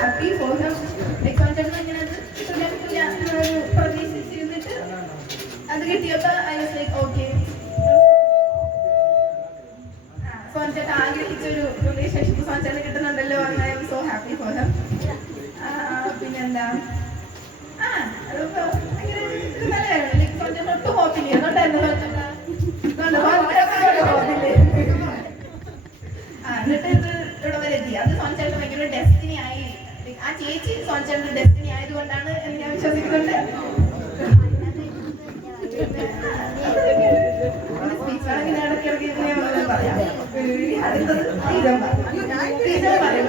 Happy for him. Exam ഇങ്ങനെ പ്രതീക്ഷിച്ചിരുന്നിട്ട് അത് കിട്ടിയപ്പോൾ ഐ വാസ് ലൈക്ക് ഓക്കെ. സോൻചേട്ടൻ ആഗ്രഹിച്ചൊരു റിലേഷൻഷിപ്പ് സോൻചേട്ടൻ കിട്ടുന്നുണ്ടല്ലോ. I am so happy for him. പിന്നെന്താ അതിപ്പോ അങ്ങനെ ഒരു നല്ല കാര്യമാണ്. സോൻചേട്ടൻ ഒട്ടും ഹോപ്പില്ല എന്നിട്ടായിരുന്നു എന്നിട്ട് ഇത് ഇവിടെ വരെ എത്തി. അത് സോൻചേട്ടൻ ഭയങ്കര ഡെസ്റ്റിനി ആയി. ആ ചേച്ചി സോൻചേട്ടൻ്റെ ഡെസ്റ്റിനി ആയതുകൊണ്ടാണ് എന്ന് ഞാൻ വിശ്വസിക്കുന്നുണ്ട്. സ്പീച്ചാണെങ്കിൽ ഇടയ്ക്കിടയ്ക്ക് ഇതിനെ പറയാം. അടുത്തത് ടീച്ചർ പറയും.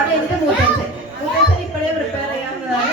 അതെന്റെ മൂത്തച്ഛൻ ഇപ്പോഴേ പ്രിപ്പയർ ചെയ്യാവുന്നതാണ്.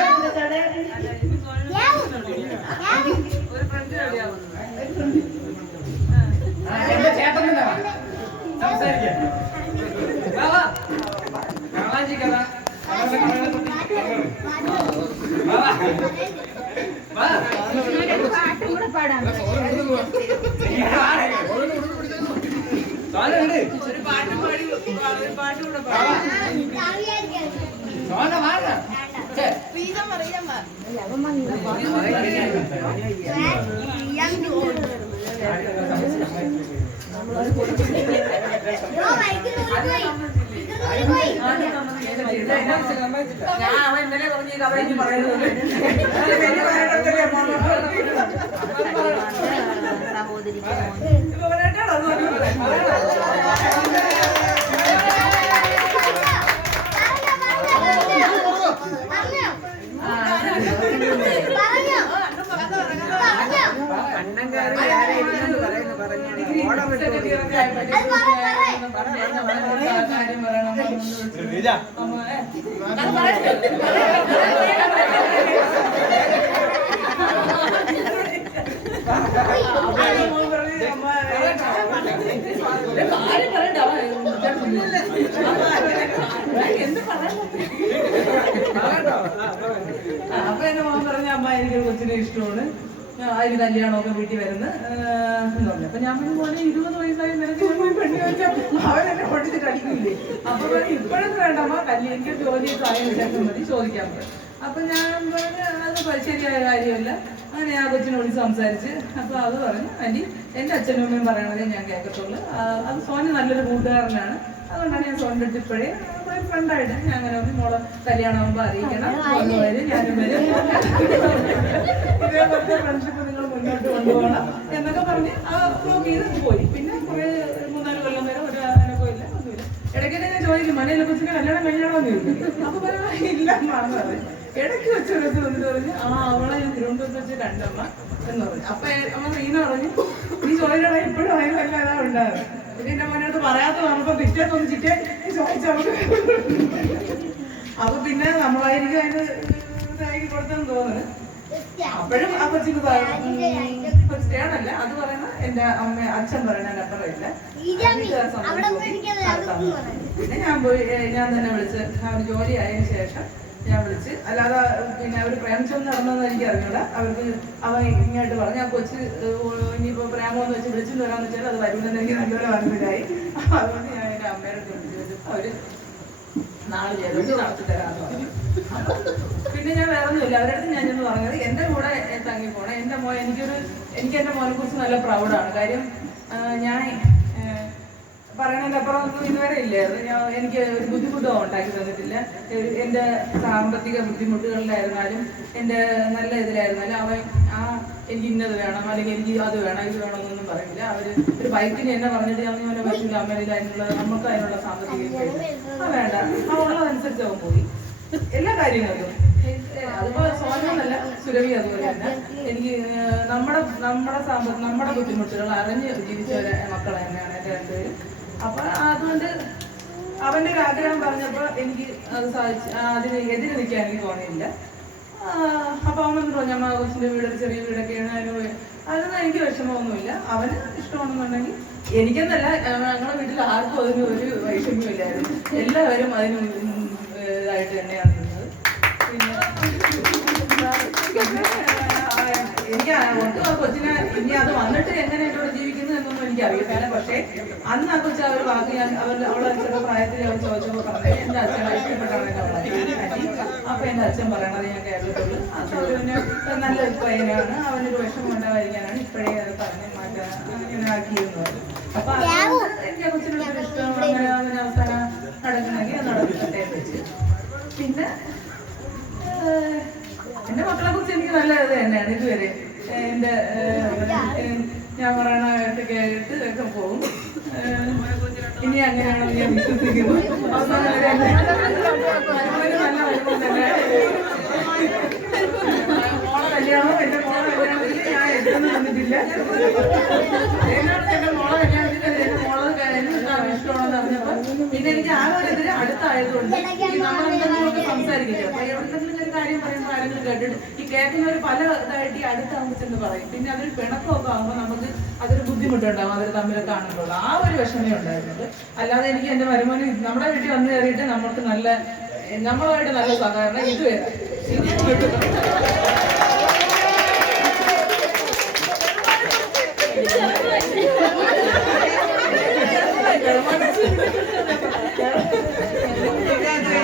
അപ്പൊ എന്റെ മോൻ പറഞ്ഞ അമ്മ എനിക്കൊരു കൊച്ചിനെ ഇഷ്ടമാണ്, അതിന് കല്യാണമൊക്കെ വീട്ടിൽ വരുന്ന എന്ന് പറഞ്ഞു. അപ്പൊ ഞാൻ പറഞ്ഞു പോലെ 20 വയസ്സായി നിനക്ക് പെണ്ണ് വെച്ചാൽ അവരെന്നെ പൊട്ടിച്ചിട്ട് അടിക്കില്ലേ. അപ്പൊ ഇപ്പോഴൊന്നും വേണ്ടമ്മ, എനിക്ക് ജോലിയൊക്കെ ആയതിനു ശേഷം മതി ചോദിക്കാൻ പറഞ്ഞു. അപ്പൊ ഞാൻ പറഞ്ഞു അത് ശരിയായ കാര്യമല്ല. അങ്ങനെ ആ കൊച്ചിനെ വിളിച്ച് സംസാരിച്ച് അപ്പൊ അത് പറഞ്ഞു ആന്റി എന്റെ അച്ഛനും അമ്മയും പറയണതേ ഞാൻ കേൾക്കത്തുള്ളൂ. അത് സോനി നല്ലൊരു കൂട്ടുകാരനാണ്, അതുകൊണ്ടാണ് ഞാൻ സോണിന്റെ അടുത്ത് ഇപ്പോഴേ ഫ്രണ്ടായിട്ട് ഞാൻ അങ്ങനെ മോളെ കല്യാണമാകുമ്പോൾ അറിയിക്കണം, വരും ഞാനും വരും, ഇതേപോലത്തെ ഫ്രണ്ട്ഷിപ്പ് നിങ്ങൾ മുന്നോട്ട് കൊണ്ടുപോകണം എന്നൊക്കെ പറഞ്ഞ് ബ്ലോക്ക് ചെയ്ത് പോയി. പിന്നെ കുറെ 3-4 കൊല്ലം വരെ ഒരു അനക്കമില്ല, ഒന്നുമില്ല. ഇടയ്ക്കൊക്കെ ഞാൻ ചോദിക്കും മനയിലെ കൊച്ചിന് കല്യാണം കഴിയണമെന്ന് ചോദിക്കും. അപ്പൊ പറയാം ഇല്ല അമ്മ പറയും. ഇടയ്ക്ക് വെച്ച് വന്നിട്ട് പറഞ്ഞു അവളെ ഞാൻ തിരുവനന്തപുരത്ത് വെച്ച് കണ്ടമ്മ എന്ന് പറഞ്ഞു. അപ്പൊ അമ്മ റീന പറഞ്ഞു നീ ചോദിക്കണ ഇപ്പോഴും അതിനല്ല അതാ ഉണ്ടാകും. പിന്നെ എന്റെ മോനോട് പറയാത്ത പറഞ്ഞപ്പോ പിറ്റേന്ന് ചിറ്റേ ചോദിച്ചു. അപ്പൊ പിന്നെ നമ്മളായിരിക്കും അതിന് ഇതാക്കി കൊടുത്തെന്ന് തോന്നുന്നു. അപ്പോഴും ആ കൊച്ചിന് സ്റ്റേണല്ല അത് പറയുന്ന എന്റെ അച്ഛൻ പറയണ നമ്പറില്ല. പിന്നെ ഞാൻ പോയി, ഞാൻ തന്നെ വിളിച്ച് അവന് ജോലി ആയതിനു ശേഷം ഞാൻ വിളിച്ച്, അല്ലാതെ പിന്നെ അവർ പ്രേമിച്ചൊന്നും നടന്നതെന്ന് എനിക്ക് അറിഞ്ഞൂടാ. അവർക്ക് അവൻ ഇങ്ങോട്ട് പറഞ്ഞു ആ കൊച്ച് ഇനിയിപ്പോൾ പ്രേമമെന്ന് വെച്ച് വിളിച്ചെന്ന് വരാമെന്ന് വെച്ചാൽ അത് വരുമെന്ന് എനിക്ക് നല്ലപോലെ മനസ്സിലായി. അതുകൊണ്ട് ഞാൻ എൻ്റെ അമ്മയുടെ വിളിച്ച് വെച്ചിട്ട് അവര് നാളെ ചെയ്തു നടത്തി തരാമെന്ന് പറഞ്ഞു. പിന്നെ ഞാൻ വേറെ ഒന്നുമില്ല, അവരുടെ അടുത്ത് ഞാൻ ചെന്ന് പറഞ്ഞത് എൻ്റെ കൂടെ തങ്ങി പോണം. എൻ്റെ മോൻ എനിക്ക് എൻ്റെ മോനെ കുറിച്ച് നല്ല പ്രൗഡാണ്. കാര്യം ഞാൻ പറയണതിൻ്റെ അപ്പുറം ഒന്നും ഇതുവരെ ഇല്ലായിരുന്നു. എനിക്ക് ഒരു ബുദ്ധിമുട്ടോ ഉണ്ടാക്കി തന്നിട്ടില്ല. എൻ്റെ സാമ്പത്തിക ബുദ്ധിമുട്ടുകളിലായിരുന്നാലും എൻ്റെ നല്ല ഇതിലായിരുന്നാലും അവൻ എനിക്ക് ഇന്നത് വേണം അല്ലെങ്കിൽ എനിക്ക് അത് വേണം ഇത് വേണമെന്നൊന്നും പറയില്ല. ഒരു ബൈക്കിന് എന്നെ പറഞ്ഞിട്ട് ഞാൻ അവനെ പറ്റില്ല, അമ്മയിൽ നമുക്ക് അതിനുള്ള സാമ്പത്തിക വേണ്ട, ഉള്ളതനുസരിച്ച് അവൻ പോയി എല്ലാ കാര്യങ്ങളിലും. അതിപ്പോ സോനല്ല സുരഭി അതുപോലെ തന്നെ എനിക്ക് നമ്മുടെ ബുദ്ധിമുട്ടുകൾ അറിഞ്ഞ് ജീവിച്ച മക്കളെ തന്നെയാണ് എൻ്റെ രണ്ടുപേരും. അപ്പൊ അതുകൊണ്ട് അവന്റെ ഒരു ആഗ്രഹം പറഞ്ഞപ്പോ എനിക്ക് അത് സാധിച്ചു, അതിന് എതിര് നിൽക്കാൻ എനിക്ക് തോന്നിയില്ല. അപ്പൊ അവൻ പറഞ്ഞു അമ്മ കൊച്ചിന്റെ വീടൊരു ചെറിയ വീടൊക്കെയാണ്, അതൊന്നും എനിക്ക് വിഷമമൊന്നുമില്ല. അവന് ഇഷ്ടമാണെന്നുണ്ടെങ്കിൽ എനിക്കെന്നല്ല ഞങ്ങളുടെ വീട്ടിൽ ആർക്കും അതിന് ഒരു വൈഷമ്യമില്ലായിരുന്നു. എല്ലാവരും അതിന് ഇതായിട്ട് അത് വന്നിട്ട് എങ്ങനെ എന്നോട് ജീവിക്കുന്നു എന്നൊന്നും എനിക്കറിയത്തില്ല. പക്ഷേ അന്ന് ആ കൊച്ചു ഒരു വാക്ക് ഞാൻ അവളുടെ അച്ഛൻ്റെ പ്രായത്തിൽ അവർ ചോദിച്ചപ്പോൾ പറഞ്ഞത് എൻ്റെ അച്ഛനെ ഇഷ്ടപ്പെട്ടാണ് അപ്പൊ എൻ്റെ അച്ഛൻ പറയണത് ഞാൻ കേട്ടിട്ടുള്ളൂ. അതൊരു നല്ലൊരു പയ്യനാണ്, അവനൊരു വിഷമം ഉണ്ടാവാതിരിക്കാനാണ് ഇപ്പോഴേ അത് പറഞ്ഞ് മാറ്റാൻ ഇങ്ങനെ ആക്കിയിരുന്നത്. അപ്പൊ എനിക്ക് ആ കൊച്ചിനോട് ഇഷ്ടം അങ്ങനെ അതിന് അവസാനം നടക്കണമെങ്കിൽ അത് നടക്കട്ടെ വെച്ച്. പിന്നെ എൻ്റെ മക്കളെ കുറിച്ച് എനിക്ക് നല്ല ഇത് തന്നെയാണ് ഇതുവരെ. എൻ്റെ ഞാൻ പറയണായിട്ട് കേട്ട് ഒക്കെ പോകും. ഇനി അങ്ങനെയാണെന്ന് ഞാൻ വിശ്വസിക്കുന്നു. അവസാനം വരെ മോളെ കല്യാണം എൻ്റെ മോളെ കല്യാണത്തിൽ ഞാൻ എടുത്തു തന്നിട്ടില്ല. എന്നോട് എൻ്റെ മോളെ കല്യാണത്തിൽ എൻ്റെ മോളെ ഇഷ്ടമാണെന്ന് അറിഞ്ഞപ്പോൾ പിന്നെ എനിക്ക് ആ ഒരു ഇതിന് അടുത്തായതുകൊണ്ട് നമ്മളെന്തെങ്കിലുമൊക്കെ സംസാരിക്കില്ല. അപ്പൊ എവിടെന്നെങ്കിലും ഒരു കാര്യം പറയുമ്പോൾ ആരെങ്കിലും കേട്ടിട്ട് ഈ കേൾക്കുന്നവർ പല ഇതായിട്ട് ഈ അടുത്താകുമ്പോൾ പറയും. പിന്നെ അതൊരു പിണക്കമൊക്കെ ആകുമ്പോൾ നമുക്ക് അതൊരു ബുദ്ധിമുട്ടുണ്ടാകും, അവർ തമ്മിൽ കാണുമ്പോൾ ആ ഒരു വിഷമേ ഉണ്ടായിരുന്നത്. അല്ലാതെ എനിക്ക് എൻ്റെ വരുമാനം നമ്മുടെ വീട്ടിൽ വന്നു കയറിയിട്ട് നമ്മൾക്ക് നമ്മളുമായിട്ട് നല്ല സഹകരണം ഇതുവരെ.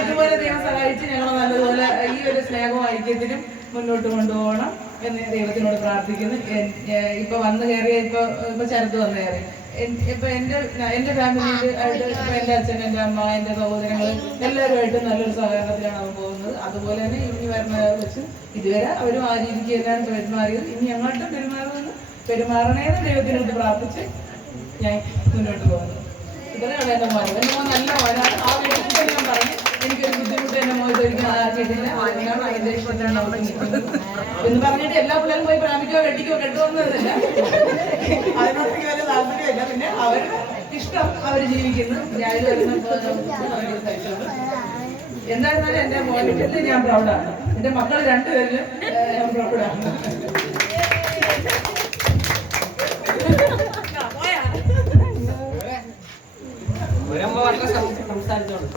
ഇതുപോലെ ദൈവം സഹായിച്ച് ഞങ്ങൾ നല്ലതുപോലെ ഈ ഒരു സ്നേഹവും ഐക്യത്തിനും മുന്നോട്ട് കൊണ്ടുപോകണം എന്ന് ദൈവത്തിനോട് പ്രാർത്ഥിക്കുന്നു. ഇപ്പൊ വന്നു കയറിയ ഇപ്പൊ ശരത്ത് വന്നു കയറി ഇപ്പൊ എന്റെ ഫാമിലിയിൽ ആയിട്ട് ഇപ്പൊ എന്റെ അച്ഛൻ, എന്റെ അമ്മ, എന്റെ സഹോദരങ്ങൾ എല്ലാവരുമായിട്ട് നല്ലൊരു സഹകരണത്തിലാണ് അവൻ പോകുന്നത്. അതുപോലെ തന്നെ ഇനി വരുന്ന വെച്ച് ഇതുവരെ അവരും ആ രീതിക്ക് എല്ലാവരും പെരുമാറിയത് ഇനി ഞങ്ങോട്ടും പെരുമാറണേന്ന് ദൈവത്തിനോട് പ്രാർത്ഥിച്ച് ഞാൻ മുന്നോട്ട് പോകുന്നത്. ഇത്രയാണ് എൻ്റെ മോൻ. എൻ്റെ മോൻ നല്ല മോനാണ്. ആ വീട്ടിൽ തന്നെ ഞാൻ പറഞ്ഞു എനിക്കൊരു ബുദ്ധിമുട്ട് എൻ്റെ മോൻ ധരിക്കാൻ ആക്കിയിട്ടില്ല. അതിനാണ് അതിൻ്റെ ഇഷ്ടത്തിലാണ് അവർക്ക് നിൽക്കുന്നത് എന്ന് പറഞ്ഞിട്ട് എല്ലാ പിള്ളേരും പോയി പ്രാപിക്കോ കെട്ടിക്കോ കെട്ടുവന്നതല്ല. അതിനോടത്തേക്ക് വലിയ താല്പര്യമില്ല. പിന്നെ അവരുടെ ഇഷ്ടം അവർ ജീവിക്കുന്നു. ഞാനും സഹിച്ചുള്ളൂ. എന്തായിരുന്നാലും എൻ്റെ മോനിൽ ഞാൻ പ്രൗഡാണ്. എൻ്റെ മക്കൾ രണ്ടുപേരിലും ഞാൻ പ്രൗഡാണ്. സംസാരിച്ചോളൂ.